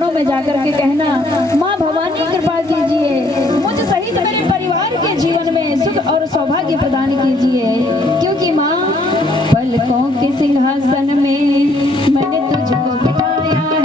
चरणों में जाकर के कहना, माँ भवानी कृपा कीजिए, मुझ सहित मेरे परिवार के जीवन में सुख और सौभाग्य प्रदान कीजिए, क्योंकि माँ पलकों के सिंहासन में मैंने तुझको बिठाया है।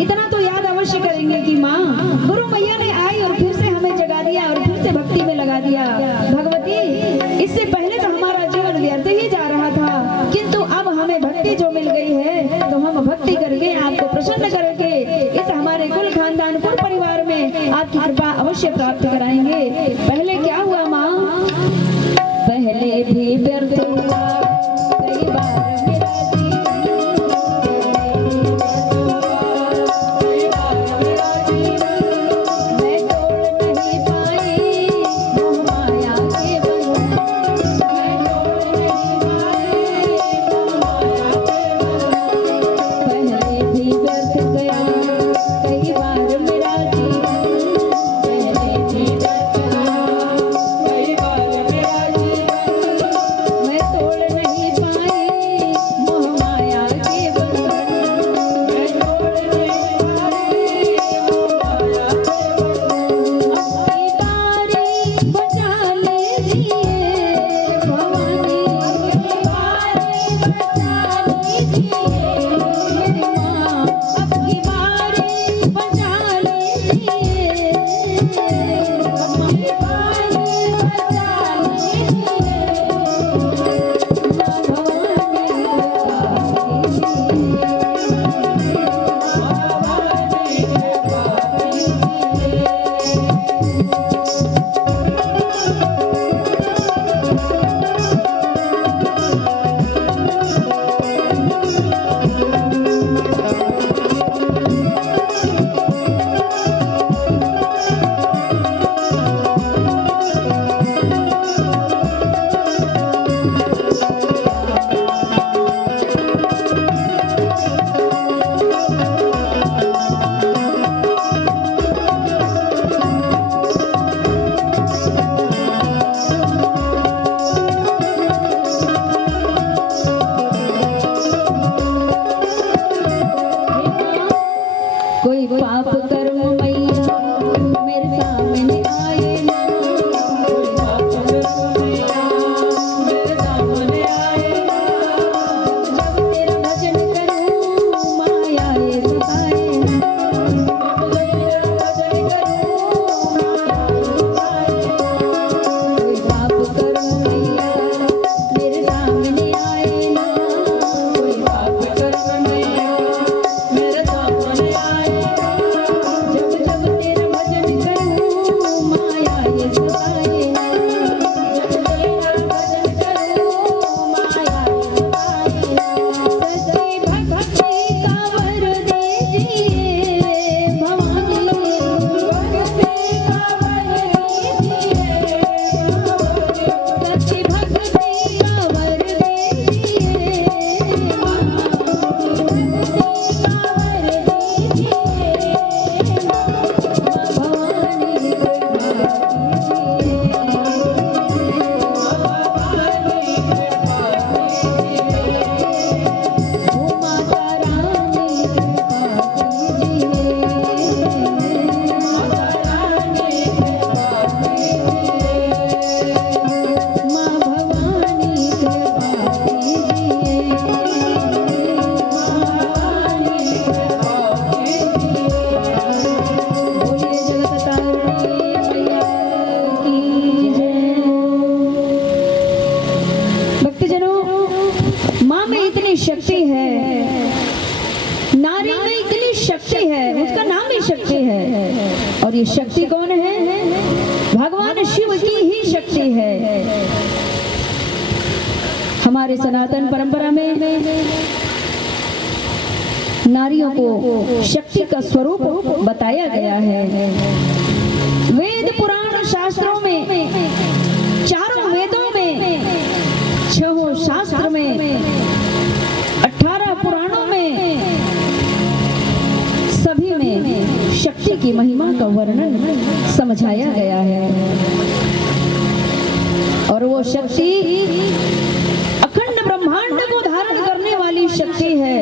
इतना तो याद अवश्य करेंगे कि माँ गुरु मैया ने आई और फिर से हमें जगा दिया और फिर से भक्ति में लगा दिया। भगवती, इससे पहले तो हमारा जीवन व्यर्थ ही जा रहा था, किंतु अब हमें भक्ति जो मिल गई है तो हम भक्ति करके आपको प्रसन्न करके इस हमारे कुल खानदान कुल परिवार में आपकी कृपा अवश्य प्राप्त कराएंगे। पहले क्या हुआ माँ? पहले भी व्यर्थ हुआ कई बार शक्ति है। हमारे सनातन परंपरा में नारियों को शक्ति का स्वरूप बताया गया है। वेद पुराण शास्त्रों में, चारों वेदों में, छहों शास्त्र में, 18 पुराणों में, सभी में शक्ति की महिमा का वर्णन समझाया गया है। और वो शक्ति अखंड ब्रह्मांड को धारण करने वाली शक्ति है।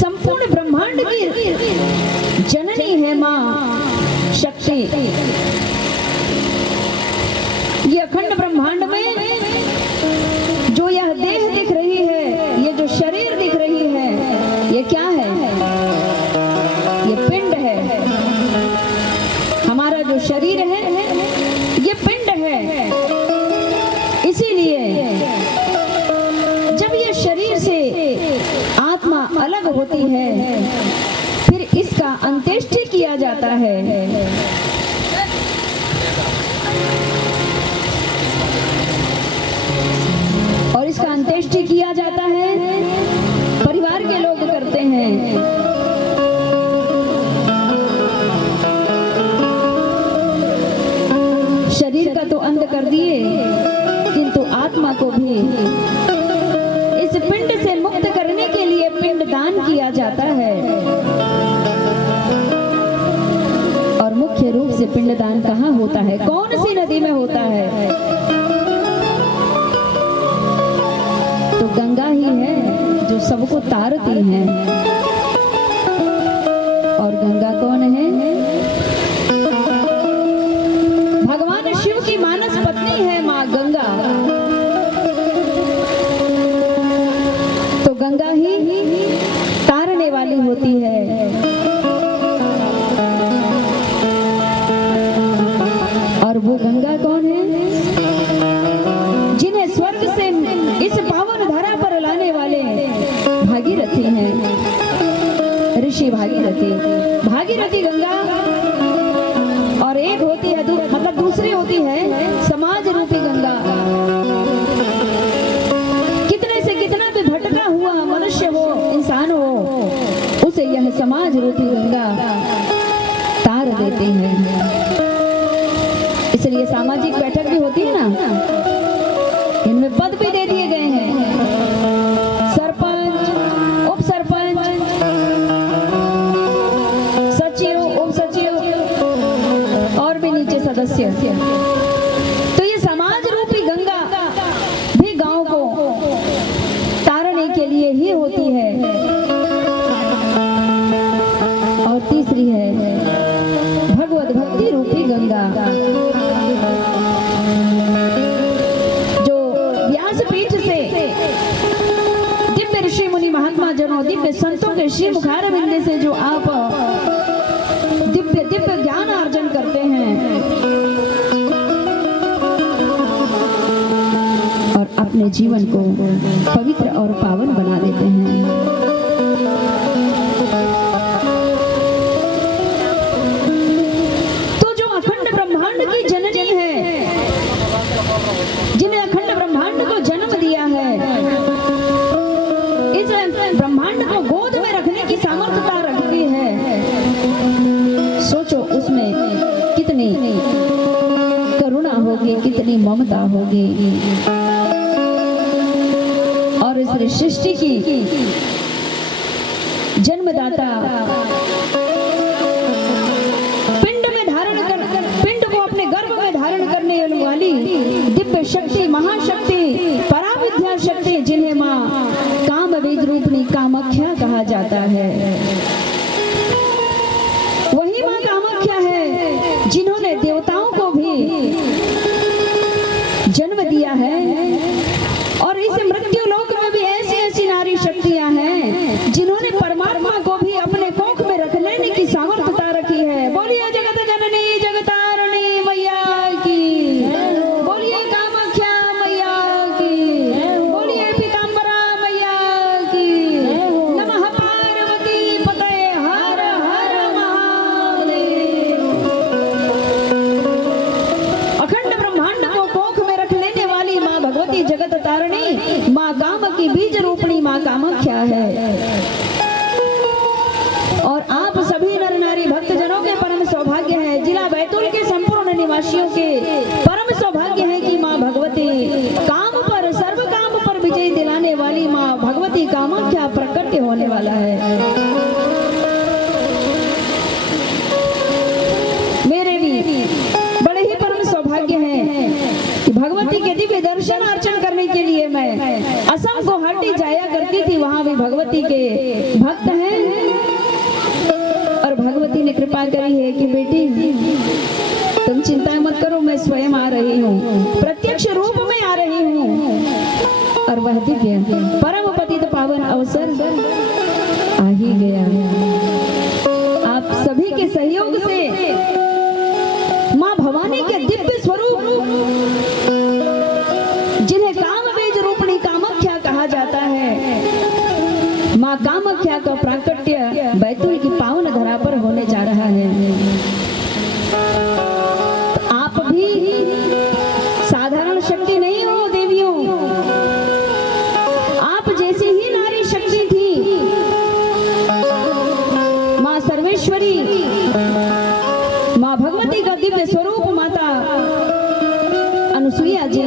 संपूर्ण ब्रह्मांड की जननी है मां शक्ति। ये अखंड ब्रह्मांड में जो यह देह दिख रही है, ये जो शरीर दिख रही है, ये क्या है? ये पिंड है। हमारा जो शरीर है ये पिंड है। इसीलिए जब ये शरीर से आत्मा अलग होती है, फिर इसका अंत्येष्टि किया जाता है। और इसका अंत्येष्टि किया जाता है, परिवार के लोग करते हैं। शरीर का तो अंत कर दिए, किंतु आत्मा को भी इस पिंड से मुक्त करने के लिए पिंड दान किया जाता है। और मुख्य रूप से पिंड दान कहाँ होता है? कौन सी नदी में होता है? तो गंगा ही है जो सबको तारती है। और गंगा कौन है? भगवान शिव की मानस पत्नी है मां गंगा। तो गंगा ही तारने वाली होती है। और वो गंगा कौन है? जिन्हें स्वर्ग से इस पावन धरा पर लाने वाले भागीरथी हैं, ऋषि भागीरथी। भागीरथी गंगा, और एक होती है मतलब दूसरी होती है समाज रूपी गंगा। कितने से कितना भी भटका हुआ मनुष्य हो, इंसान हो, उसे यह समाज रूपी गंगा तार देती है। इसलिए सामाजिक बैठक भी होती है ना, इनमें पद भी दे दिए गए हैं, सरपंच, उप सरपंच, सचिव, उप सचिव और भी नीचे सदस्य। तो ये समाज रूपी गंगा भी गांव को तारने के लिए ही होती है। और तीसरी है भगवत भक्ति रूपी गंगा, जो व्यासपीठ से दिव्य ऋषि मुनि महात्मा जनों, दिव्य संतों के श्री मुखार बिंदु से जो आप दिव्य दिव्य ज्ञान अर्जन करते हैं और अपने जीवन को पवित्र और पावन बना देते हैं। तो जो अखंड ब्रह्मांड की जननी है, जिन्हें अखंड ब्रह्मांड को जन्म दिया है, इस ब्रह्मांड को गोद में रखने की सामर्थ्यता रखती है। सोचो उसमें कितनी करुणा होगी, कितनी ममता होगी। और इस सृष्टि की जन्मदाता, पिंड को अपने गर्भ में धारण करने वाली दिव्य शक्ति, महाशक्ति, पराविद्या शक्ति, जिन्हें मां काम बीज रूपनी कामाख्या कहा जाता है, वही मां कामाख्या है जिन्होंने देवताओं को भी जन्म दिया है। और इस मृत्यु लोक में भी ऐसी ऐसी नारी शक्तियां हैं जिन्होंने परमात्मा को भी अपने कोख में रख लेने की सामर्थ्यता रखी है। बोलिए जगत जननी जगतारणी मैया की, बोलिए कामाख्या मैया की, बोलिए पीताम्बरा मैया की, नमः पार्वती की बीज रूपणी माँ कामाख्या है। और आप सभी नर नारी भक्तजनों के परम सौभाग्य है, जिला बैतूल के संपूर्ण निवासियों के परम सौभाग्य है कि माँ भगवती काम पर सर्व काम पर विजय दिलाने वाली माँ भगवती कामाख्या प्रकट होने वाला है। मेरे भी बड़े ही परम सौभाग्य है कि भगवती के दिव्य दर्शन अर्चन करने के लिए मैं असम गुवाहाटी जाया करती थी। वहां भी भगवती के भक्त हैं और भगवती ने कृपा करी है कि बेटी तुम चिंता मत करो, मैं स्वयं आ रही हूँ, प्रत्यक्ष रूप में आ रही हूँ। और वह दिव्य परम पतित पावन अवसर आ ही गया। आप सभी के सहयोग से माँ भवानी के दिव्य स्वरूप जिन्हें कामबीज रूपणी कामाख्या कहा जाता है, माँ कामाख्या का प्राकट्य बैतूल की पावन धरा पर होने जा रहा है। आप भी साधारण शक्ति नहीं हो देवियों, आप जैसी ही नारी शक्ति थी माँ सर्वेश्वरी, माँ भगवती का दिव्य स्वरूप माता अनुसुईया जी